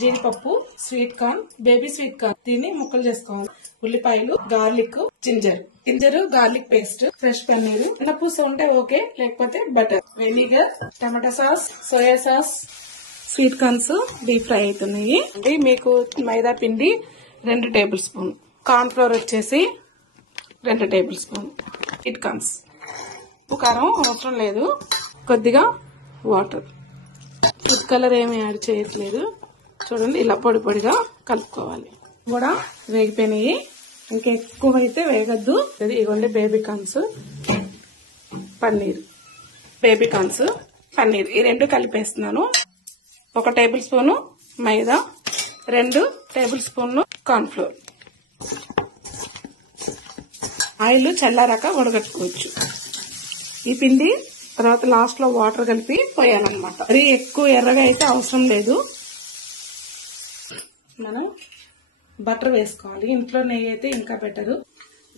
జీడిపప్పు, sweet corn, baby sweet corn దీన్ని ముక్కలు చేసుకోవాలి. ఉల్లిపాయలు, garlic, ginger garlic paste, fresh paneer, పూస ఉంటే ఓకే, లేకపోతే butter, vinegar, tomato sauce, soya sauce. Sweet corns deep fry అవుతున్నాయి. మీకు మైదా పిండి 2 టేబుల్ స్పూన్, కార్న్ ఫ్లోర్ వచ్చేసి 2 టేబుల్ స్పూన్, స్వీట్ కార్న్స్. ఉప్పు కారం అవసరం లేదు, కొద్దిగా వాటర్. ఫుడ్ కలర్ ఏమి యాడ్ చేయట్లేదు. చూడండి, ఇలా పొడి పొడిగా కలుపుకోవాలి. కూడా వేగిపోయినాయి, ఇంకెక్కువ అయితే వేగద్దు. ఇదిగోండి బేబీ కార్న్స్, పన్నీర్ ఈ 2 కలిపేస్తున్నాను. 1 టేబుల్ స్పూన్ మైదా, 2 table spoon corn flour. Oil చల్లారాక వడగట్టుకోవచ్చు. ఈ పిండి తర్వాత లాస్ట్ లో వాటర్ కలిపి పోయాలన్నమాట. మరి ఎక్కువ ఎర్రగా అయితే అవసరం లేదు. మనం బటర్ వేసుకోవాలి. ఇంట్లో నెయ్యి అయితే ఇంకా బెటర్.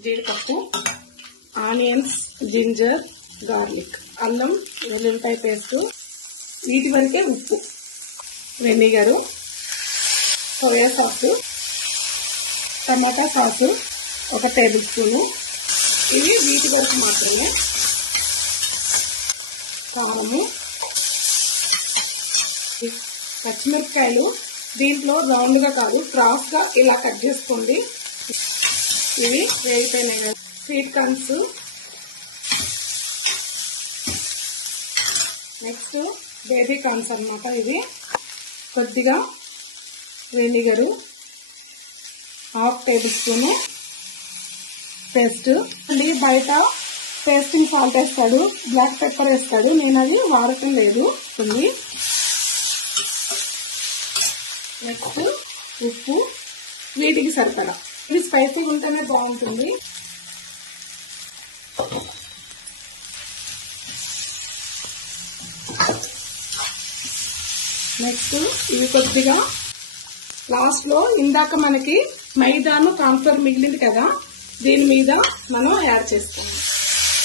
జీడిపప్పు, ఆనియన్స్, జింజర్, గార్లిక్, అల్లం వెల్లుల్లిపాయ పేస్ట్, వీటి వరకే ఉప్పు, వెనిగరు, సోయా సాసు, టమాటా సాసు 1 టేబుల్ స్పూను. ఇవి వీటి వరకు మాత్రమే. కారము, పచ్చిమిరపకాయలు దీంట్లో రౌండ్ గా కాదు, క్రాస్ గా ఇలా కట్ చేసుకోండి. ఇవి వేగిపోయినాయి కదా. Sweet corns, next baby corns అన్నమాట. ఇవి కొద్దిగా వెనిగరు, 1/2 టేబుల్ స్పూన్ పేస్ట్. బయట టేస్టింగ్ సాల్ట్ వేస్తాడు, బ్లాక్ పెప్పర్ వేస్తాడు, నేను అది వాడటం లేదు. నెక్స్ట్ ఉప్పు వీటికి సరిపడా. ఇది స్పైసీగా ఉంటేనే బాగుంటుంది. నెక్స్ట్ ఇవి కొద్దిగా లాస్ట్ లో ఇందాక మనకి మైదాను కార్న్ఫ్లోర్ మిగిలింది కదా, దీని మీద మనం యాడ్ చేస్తాం.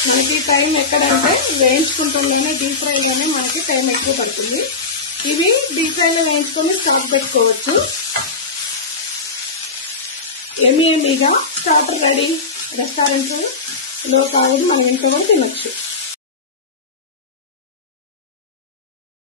మనకి టైం ఎక్కడంటే వేయించుకుంటాంలోనే, డీప్ ఫ్రైలోనే మనకి టైం ఎక్కువ పడుతుంది. ఇవి డీప్ ఫ్రైలో వేయించుకొని స్టాక్ పెట్టుకోవచ్చు. ఎమ్మీగా స్టార్టర్ రెడీ. రెస్టారెంట్ లో కాదు, మనం ఇంట్లో కూడా తినొచ్చు.